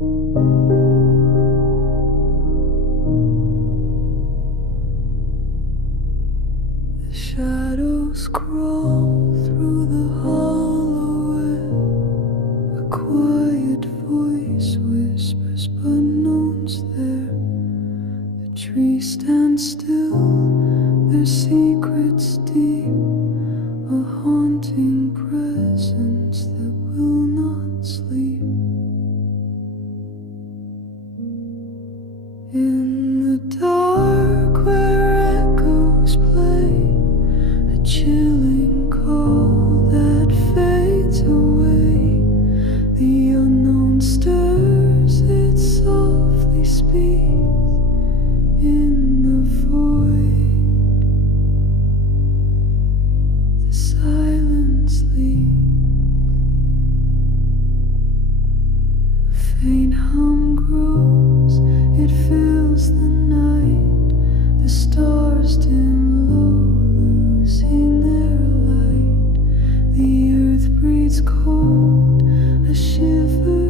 The shadows crawl through the hollow air. A quiet voice whispers but knows there. The trees stand still, their secrets deep. A haunting presence that will not sleep. In the dark where echoes play, a chilling call that fades away. The unknown stirs, it softly speaks in the void. The silence leaks. A faint hum grows, it fills the night. The stars dim low, losing their light. The earth breathes cold, a shiver